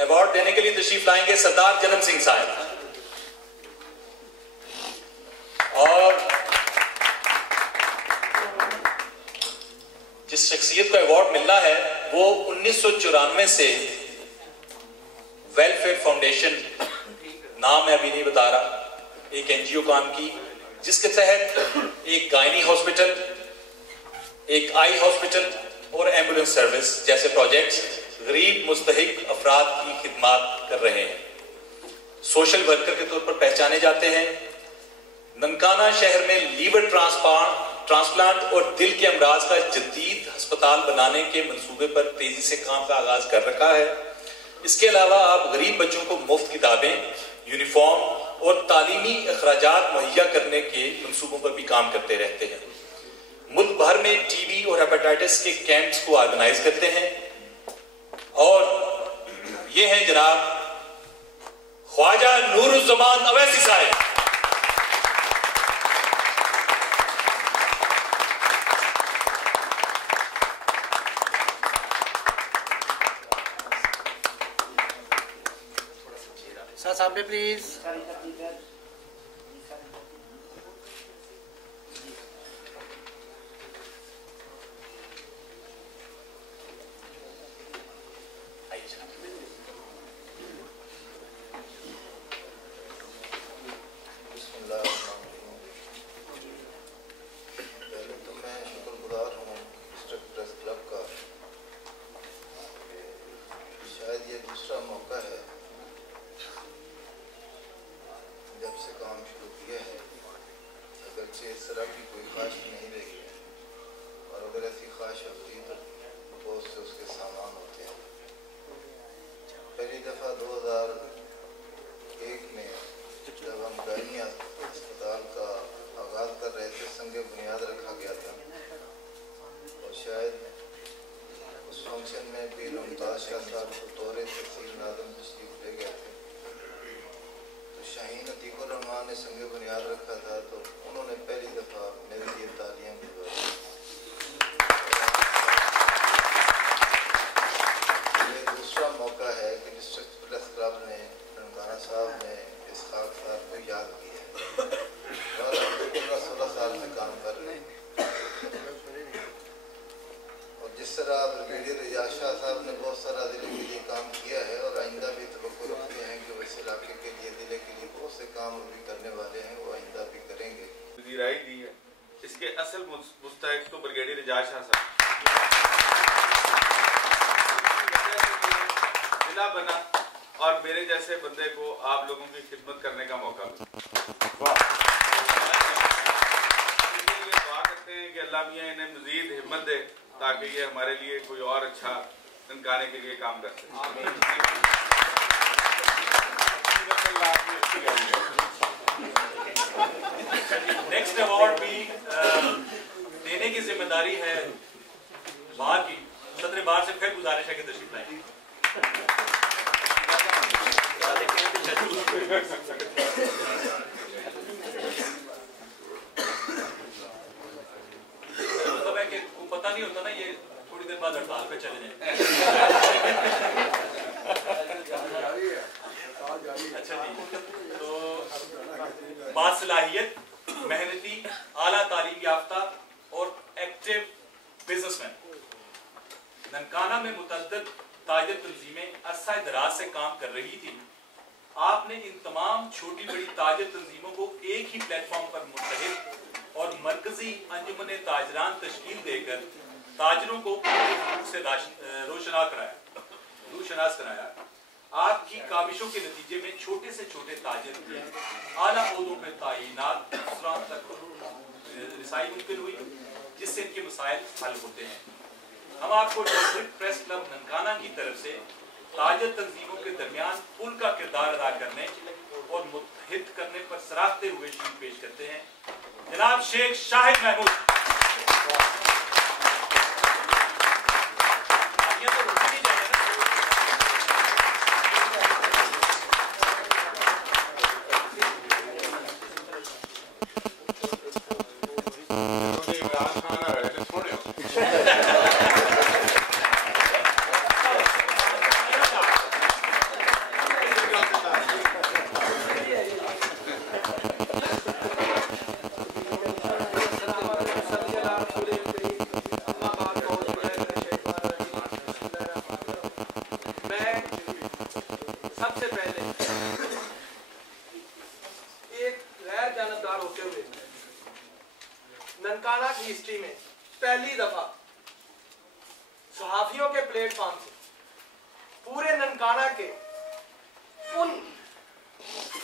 Award देने के लिए तशरीफ लाएंगे सरदार जनम सिंह साहब। और जिस शख्सियत को अवार्ड मिलना है वो 1994 से वेलफेयर फाउंडेशन, नाम मैं अभी नहीं बता रहा, एक एनजीओ काम की, जिसके तहत एक गायनी हॉस्पिटल, एक आई हॉस्पिटल और एम्बुलेंस सर्विस जैसे प्रोजेक्ट्स गरीब मुस्तहिक अफराद की खिदमत कर रहे हैं। सोशल वर्कर के तौर पर पहचाने जाते हैं। ननकाना शहर में लीवर ट्रांसप्लांट और दिल के अमराज का जदीद अस्पताल बनाने के मंसूबे पर तेजी से काम का आगाज कर रखा है। इसके अलावा आप गरीब बच्चों को मुफ्त किताबें, यूनिफॉर्म और तालीमी अखराजात मुहैया करने के मंसूबों पर भी काम करते रहते हैं। मुल्क भर में टीबी और हेपेटाइटिस के कैंप्स को ऑर्गेनाइज करते हैं। और ये हैं जनाब ख्वाजा नूरुज़्ज़मान अवैसी साहब। सर सामने प्लीज। और मेरे जैसे बंदे को आप लोगों की खिदमत करने का मौका मिला। दुआ करते हैं कि अल्लाह मियां इन्हें मजीद हिम्मत दे ताकि ये हमारे लिए कोई और अच्छा ननकाने के लिए काम कर सके। नेक्स्ट अवार्ड भी देने की जिम्मेदारी है बाहर की। सदर बाहर से फिर गुजारिश है कि तशरीफ लाएं। मतलब है कि पता नहीं होता ना, ये थोड़ी देर बाद हड़ताल पे चले जाए। अच्छा जी, तो बासलाहियत, मेहनती, आला तालीम याफ्ता और एक्टिव बिजनेसमैन ननकाना में मुतअद्दिद ताजिर तंजीमें अरसा दराज से काम कर रही थी। आपने इन तमाम छोटी बड़ी ताजिर तंजीमों को एक ही प्लेटफॉर्म पर मुत्तहिद और मरकजी अंजुमन ताजरान तश्कील देकर ताजरों को से रोशनास कराया। आपकी काविशों के नतीजे में छोटे से छोटे ताजिर आला ओहदों पर तैनात अफसरान तक रिसाई मुमकिन हुई, जिससे इनके मसाइल हल होते हैं। हम आपको डिस्ट्रिक्ट प्रेस क्लब ननकाना की तरफ से ताजिर तंजीमों के दरमियान पुल का किरदार अदा करने और मुत्तहिद करने पर सराहते हुए शीट पेश करते हैं जनाब शेख शाहिद महमूद। की हिस्ट्री में पहली दफा सहाफियों के प्लेटफॉर्म से पूरे ननकाना के उन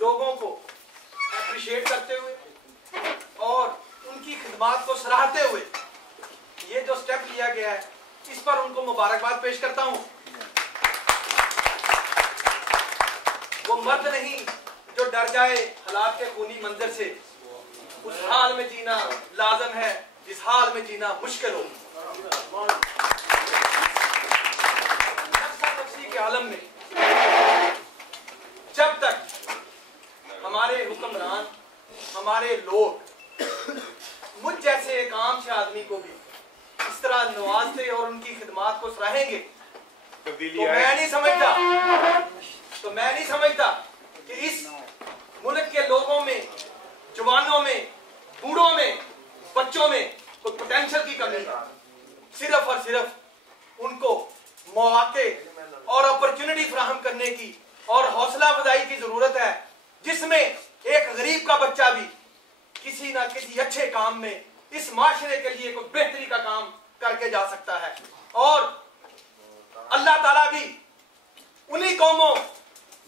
लोगों को अप्रिशिएट करते हुए और उनकी खिदमात को सराहते हुए ये जो स्टेप लिया गया है, इस पर उनको मुबारकबाद पेश करता हूं। वो मर्द नहीं जो डर जाए हालात के खूनी मंजर से, उस हाल में जीना लाजम है जिस हाल में जीना मुश्किल हो। नफ्सा-नफ्सी के आलम में जब तक हमारे हुक्मरान, हमारे लोग मुझ जैसे एक आम से आदमी को भी इस तरह नवाजते और उनकी खिदमात को सराहेंगे, तो मैं नहीं समझता कि इस मुल्क के लोगों में, जवानों में, बूढ़ों में, बच्चों में कोई पोटेंशियल की कमी है। सिर्फ और सिर्फ उनको मौके और अपॉर्चुनिटी फराहम करने की और हौसला अफजाई की जरूरत है, जिसमें एक गरीब का बच्चा भी किसी ना किसी अच्छे काम में इस माशरे के लिए कोई बेहतरी का काम करके जा सकता है। और अल्लाह ताला भी उन्हीं कौमों,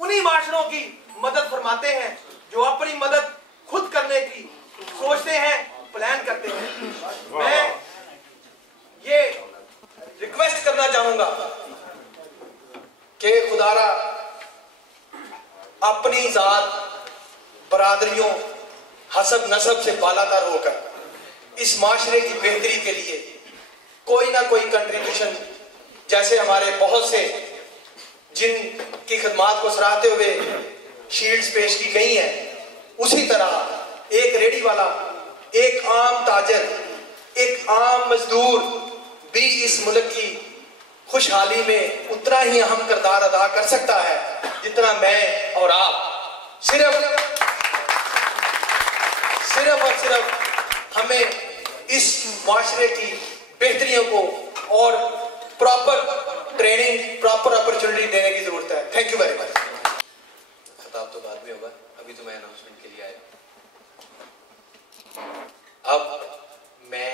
उन्हीं माशरों की मदद फरमाते हैं जो अपनी मदद खुद करने की सोचते हैं, प्लान करते हैं। मैं ये रिक्वेस्ट करना चाहूंगा कि खुदारा अपनी जात, बरादरियों, हसब नसब से बालातर होकर इस माशरे की बेहतरी के लिए कोई ना कोई कंट्रीब्यूशन, जैसे हमारे बहुत से जिनकी खिदमात को सराहते हुए शील्ड्स पेश की गई हैं, उसी तरह एक रेडी वाला, एक आम ताजर, एक आम मजदूर भी इस मुल्क की खुशहाली में उतना ही अहम किरदार अदा कर सकता है जितना मैं और आप। सिर्फ और सिर्फ हमें इस माशरे की बेहतरियों को और प्रॉपर ट्रेनिंग, प्रॉपर अपॉर्चुनिटी देने की जरूरत है। Thank you very much. खिताब तो बाद में होगा, अभी तो मैं अनाउंसमेंट के लिए आया। अब मैं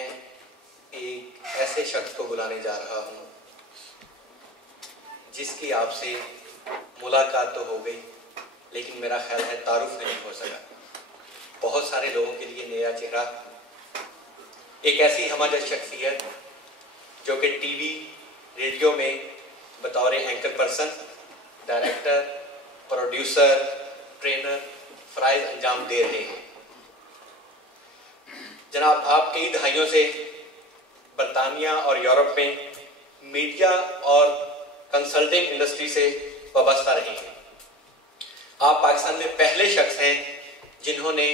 एक ऐसे शख्स को बुलाने जा रहा हूं जिसकी आपसे मुलाकात तो हो गई, लेकिन मेरा ख्याल है तारुफ नहीं हो सका। बहुत सारे लोगों के लिए नया चेहरा, एक ऐसी हमारी शख्सियत जो कि टीवी, रेडियो में बतौर anchor person, director, producer, trainer फ़राइज़ अंजाम दे रहे हैं। जनाब, आप कई दहाइयों से बरतानिया और यूरोप में मीडिया और कंसल्टिंग इंडस्ट्री से वाबस्ता रहे हैं। आप पाकिस्तान में पहले शख्स हैं जिन्होंने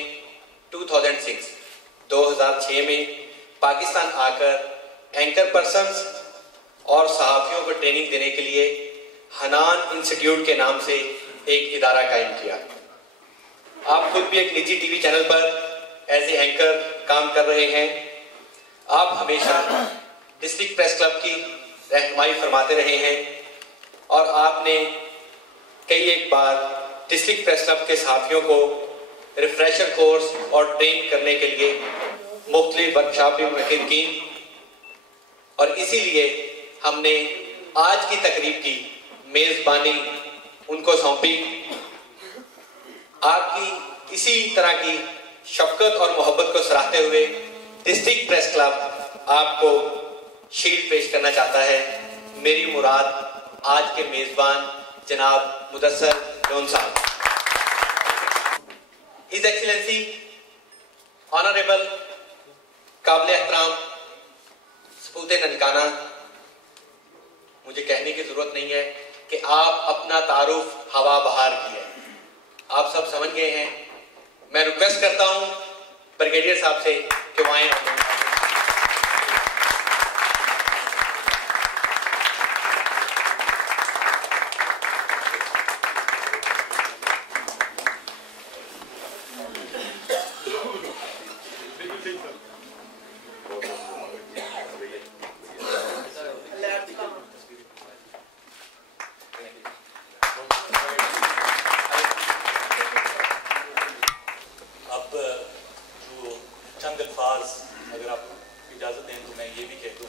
2006 में पाकिस्तान आकर एंकर पर्सन्स और सहाफ़ियों को ट्रेनिंग देने के लिए हनान इंस्टीट्यूट के नाम से एक इदारा कायम किया। आप खुद भी एक निजी टीवी चैनल पर एज ए एंकर काम कर रहे हैं। आप हमेशा डिस्ट्रिक्ट प्रेस क्लब की रहनुमाई फरमाते रहे हैं और आपने कई एक बार डिस्ट्रिक्ट प्रेस क्लब के सहाफ़ियों को रिफ्रेशर कोर्स और ट्रेन करने के लिए मुख्तलिफ वर्कशॉप भी मुनक्किद की, और इसीलिए हमने आज की तकरीब की मेज़बानी उनको सौंपी। आपकी इसी तरह की शफकत और मोहब्बत को सराहते हुए डिस्ट्रिक्ट प्रेस क्लब आपको शील्ड पेश करना चाहता है। मेरी मुराद आज के मेज़बान जनाब मुदस्सर लोन साहब। हिज एक्सीलेंसी ऑनरेबल काबिल एहतराम सपूत ननकाना, मुझे कहने की जरूरत नहीं है कि आप अपना तारुफ हवा बहार की है, आप सब समझ गए हैं। मैं रिक्वेस्ट करता हूं ब्रिगेडियर साहब से कि वो आए। इजाज़त दें तो मैं ये भी कह दूँ